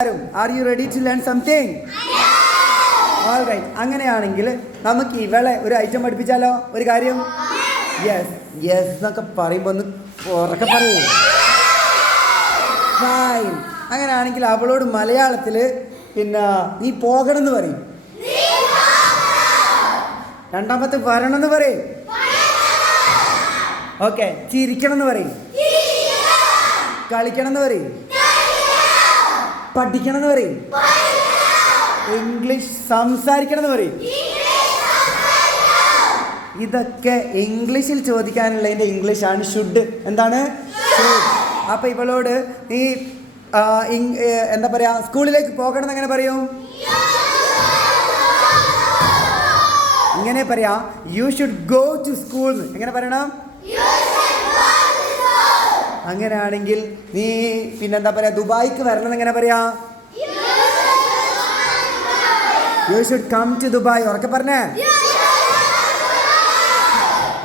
Are you ready to learn something? All right. അങ്ങനെയാണെങ്കിൽ നമുക്ക് ഇവളെ ഒരു ഐറ്റം പഠിപ്പിച്ചാലോ? ഒരു കാര്യം യെസ് യെസ് എന്നൊക്കെ പറയുമ്പോൾ ഒന്ന് ഉറക്കെ പറയൂ. ഫൈൻ. അങ്ങനെയാണെങ്കിൽ അവളോട് മലയാളത്തിൽ പിന്നെ നീ പോകണം എന്ന് പറയും. രണ്ടാമത്തെ വരണം എന്ന് പറയും. ഓക്കെ. ചിരിക്കണം എന്ന് പറയും. കളിക്കണം എന്ന് പറയും. പഠിക്കണം എന്ന് പറയും. ഇംഗ്ലീഷ് സംസാരിക്കണം എന്ന് പറയും. ഇതൊക്കെ ഇംഗ്ലീഷിൽ ചോദിക്കാനുള്ളതിൻ്റെ ഇംഗ്ലീഷാണ് ഷുഡ്. എന്താണ്? അപ്പൊ ഇവളോട് നീ എന്താ പറയാ സ്കൂളിലേക്ക് പോകണം എന്ന് എങ്ങനെ പറയും? ഇങ്ങനെ പറയാ you should go to school. എങ്ങനെ പറയണം? അങ്ങനെയാണെങ്കിൽ നീ പിന്നെന്താ പറയാ ദുബായിക്ക് വരണം എങ്ങനെ പറയാ? You should come to Dubai. ഉറക്കെ പറഞ്ഞേ.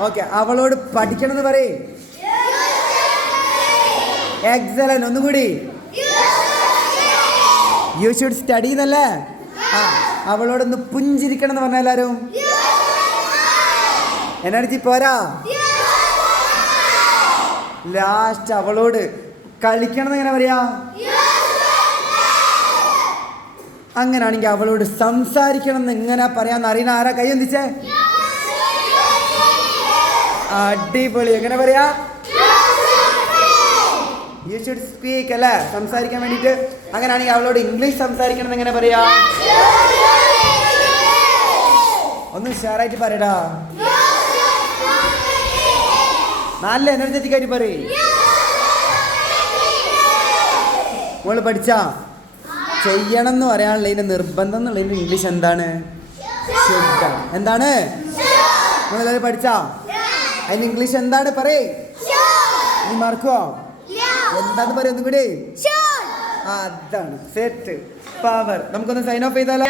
ഓക്കെ. അവളോട് പഠിക്കണം എന്ന് പറയും. എക്സലന്റ്. ഒന്നുകൂടി. യു ഷുഡ് സ്റ്റഡി എന്നല്ലേ? അവളോടൊന്ന് പുഞ്ചിരിക്കണം എന്ന് പറഞ്ഞ എല്ലാരും എനർജി പോരാ. ലാസ്റ്റ് അവളോട് കളിക്കണം എന്ന് എങ്ങനെ പറയാ? അങ്ങനാണെങ്കിൽ അവളോട് സംസാരിക്കണം എന്ന് എങ്ങനെ പറയാന്ന് അറിയണ ആരാ? കൈ ഒന്നിച്ചേ. അടിപൊളി. എങ്ങനെ പറയാ? യു ഷുഡ് സ്പീക്ക് അല്ലേ? സംസാരിക്കാൻ വേണ്ടിയിട്ട്. അങ്ങനെയാണെങ്കിൽ അവളോട് ഇംഗ്ലീഷ് സംസാരിക്കണം എന്ന് എങ്ങനെ പറയാ? ഒന്ന് ഷെയറായിട്ട് പറയടാ. നല്ല എനർജറ്റിക് ആയിട്ട് പറയും. മോള് പഠിച്ചാ ചെയ്യണം എന്ന് പറയാനുള്ള ഇതിന്റെ നിർബന്ധം എന്നുള്ളതിന്റെ ഇംഗ്ലീഷ് എന്താണ്? എന്താണ്? നിങ്ങളെല്ലാവരും പഠിച്ചാ അതിന് ഇംഗ്ലീഷ് എന്താണ്? പറയേ. നീ മറക്കുവോ? എന്താന്ന് പറയും ഒന്നും കൂടി. അതാണ് സെറ്റ് പവർ. നമുക്കൊന്ന് സൈൻ ഓഫ് ചെയ്താലോ?